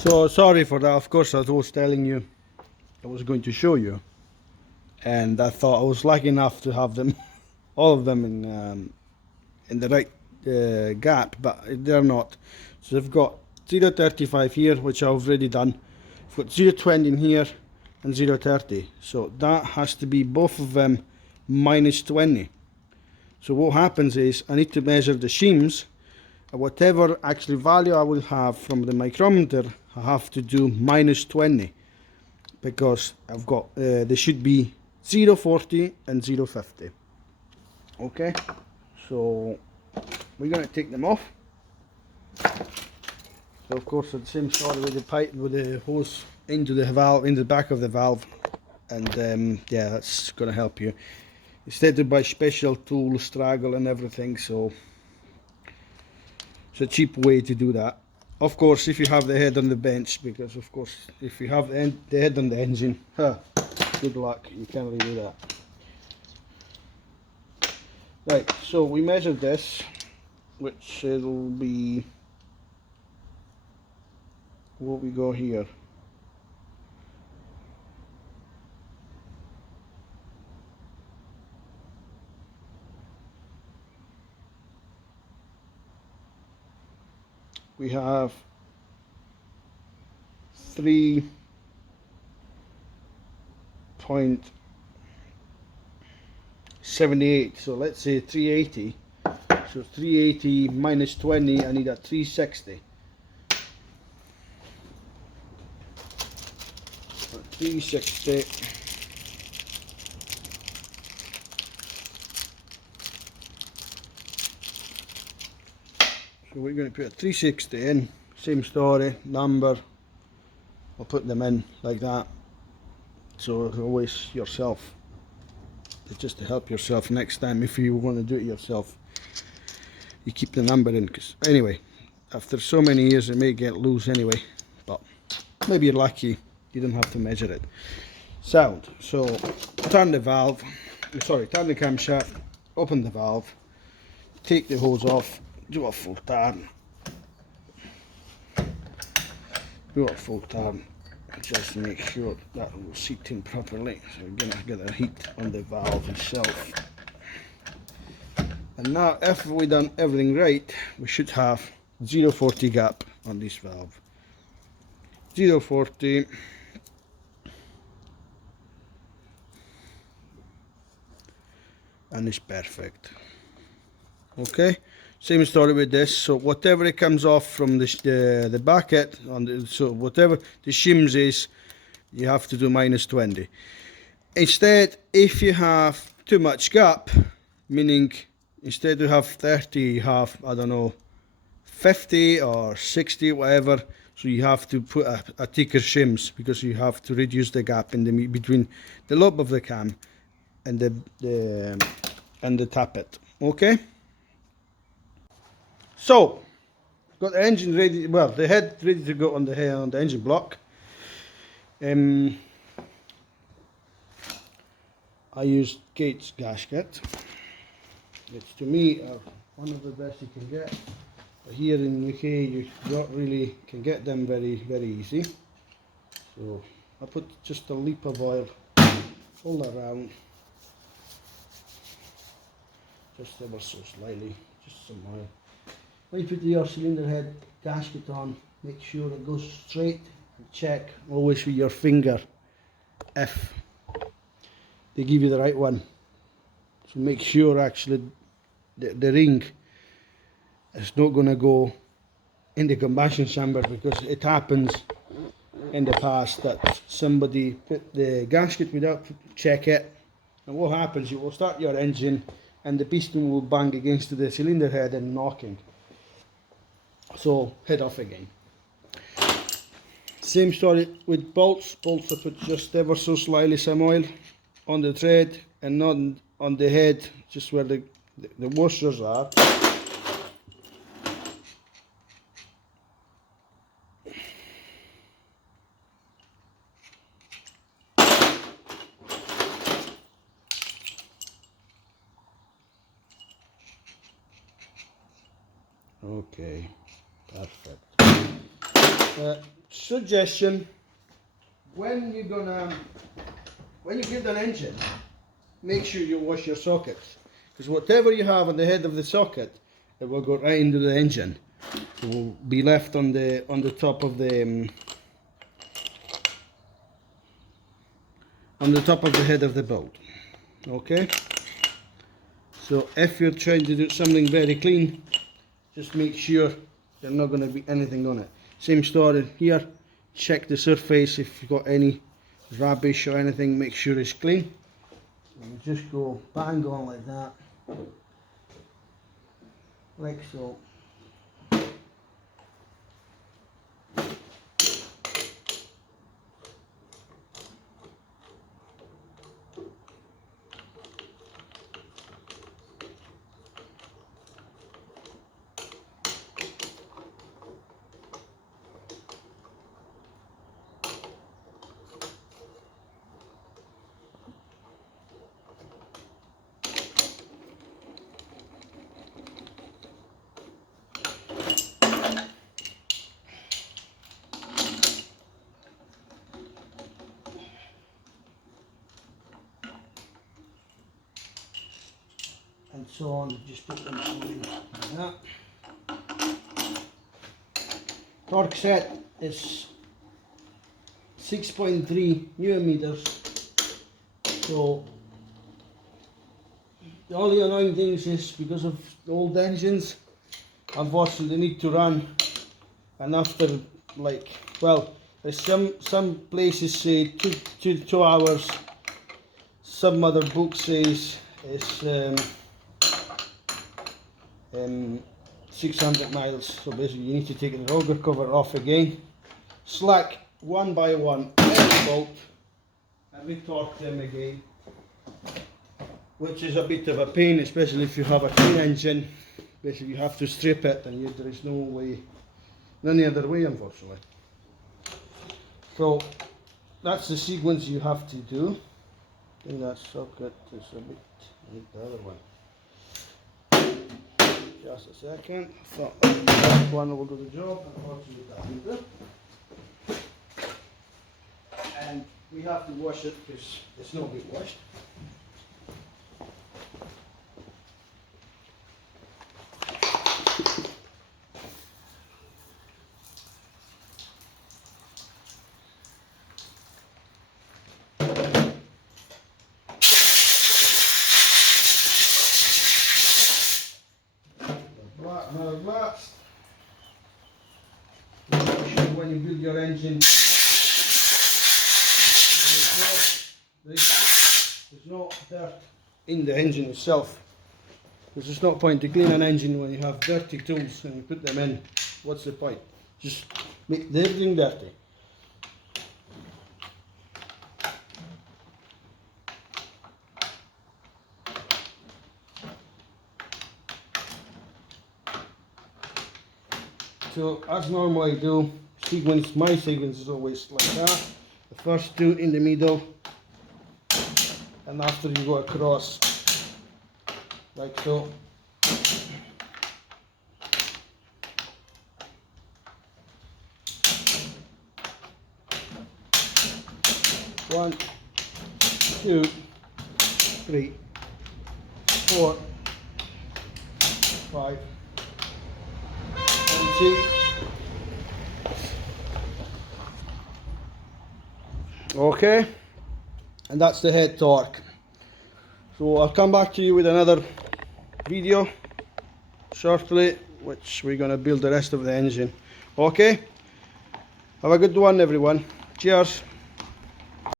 So sorry for that. Of course, I was telling you I was going to show you, and I thought I was lucky enough to have them, all of them in the right gap, but they're not. So I've got 0.35 here, which I've already done. I've got 0.20 in here and 0.30. So that has to be both of them minus 20. So what happens is I need to measure the shims. Whatever actually value I will have from the micrometer, I have to do minus 20, because I've got they should be 0.40 and 0.50. Okay, so we're gonna take them off. So of course, the same story with the pipe, with the hose into the valve, in the back of the valve, and yeah, that's gonna help you. Instead to buy special tools, straggle and everything, so it's a cheap way to do that. Of course, if you have the head on the bench, because of course, if you have the head on the engine, good luck, you can't really do that. Right, so we measured this, which it'll be, what we go here. We have 3.78, so let's say 380. So 380 minus 20, I need a 360. 360. So we're going to put a 360 in, same story, number, I'll put them in like that, so always yourself, it's just to help yourself next time if you want to do it yourself, you keep the number in, because anyway, after so many years it may get loose anyway, but maybe you're lucky, you don't have to measure it. Sound, so turn the valve, turn the camshaft, open the valve, take the hose off, do a full turn, just to make sure that will seat in properly. So we're going to get a heat on the valve itself. And now if we done everything right, we should have 0.40 gap on this valve. 0.40, and it's perfect. Okay, same story with this. So whatever it comes off from the bucket, so whatever the shims is, you have to do minus 20. Instead, if you have too much gap, meaning instead to have 30, you have, I don't know, 50 or 60, whatever, so you have to put a thicker shims, because you have to reduce the gap in the between the lobe of the cam and the tappet. Okay, so got the engine ready, well, the head ready to go on the engine block. I used Gates gasket, which to me are one of the best you can get. But here in UK you don't really can get them very easy. So I put just a leap of oil all around, just ever so slightly, just some oil. When you put your cylinder head gasket on, make sure it goes straight, and check always with your finger if they give you the right one. So make sure actually the ring is not going to go in the combustion chamber, because it happens in the past that somebody put the gasket without check it, and what happens, you will start your engine and the piston will bang against the cylinder head and knocking. So head off again. Same story with bolts. Bolts I put just ever so slightly some oil on the thread and not on the head, just where the washers are. Okay, perfect. suggestion, when you build an engine, make sure you wash your sockets, because whatever you have on the head of the socket, it will go right into the engine. It will be left on the top of the head of the bolt. Okay, so if you're trying to do something very clean, just make sure there's not going to be anything on it. Same story here. Check the surface. If you've got any rubbish or anything, make sure it's clean. And just go bang on like that, like so. And so on, just put them in like that. Torque set is 6.3 Newton meters. So the only annoying thing is because of the old engines, unfortunately they need to run, and after like, well, there's some places say two hours, some other book says it's 600 miles, so basically you need to take the auger cover off again, slack one by one every bolt and retorque them again, which is a bit of a pain, especially if you have a clean engine. Basically you have to strip it, and there is no way, any other way, unfortunately. So that's the sequence you have to do. I think that socket is a bit like the other one. Just a second. So that one will do the job, unfortunately that will do. And we have to wash it because it's not being washed. Another blast. Make sure when you build your engine, there's no dirt in the engine itself. Because there's no point to clean an engine when you have dirty tools and you put them in. What's the point? Just make everything dirty. So as normally I do, my sequence is always like that. The first two in the middle, and after you go across, like so. One, two, three, 4, 5, and 6. Okay, and that's the head torque. So I'll come back to you with another video shortly, which we're going to build the rest of the engine. Okay, have a good one everyone. Cheers.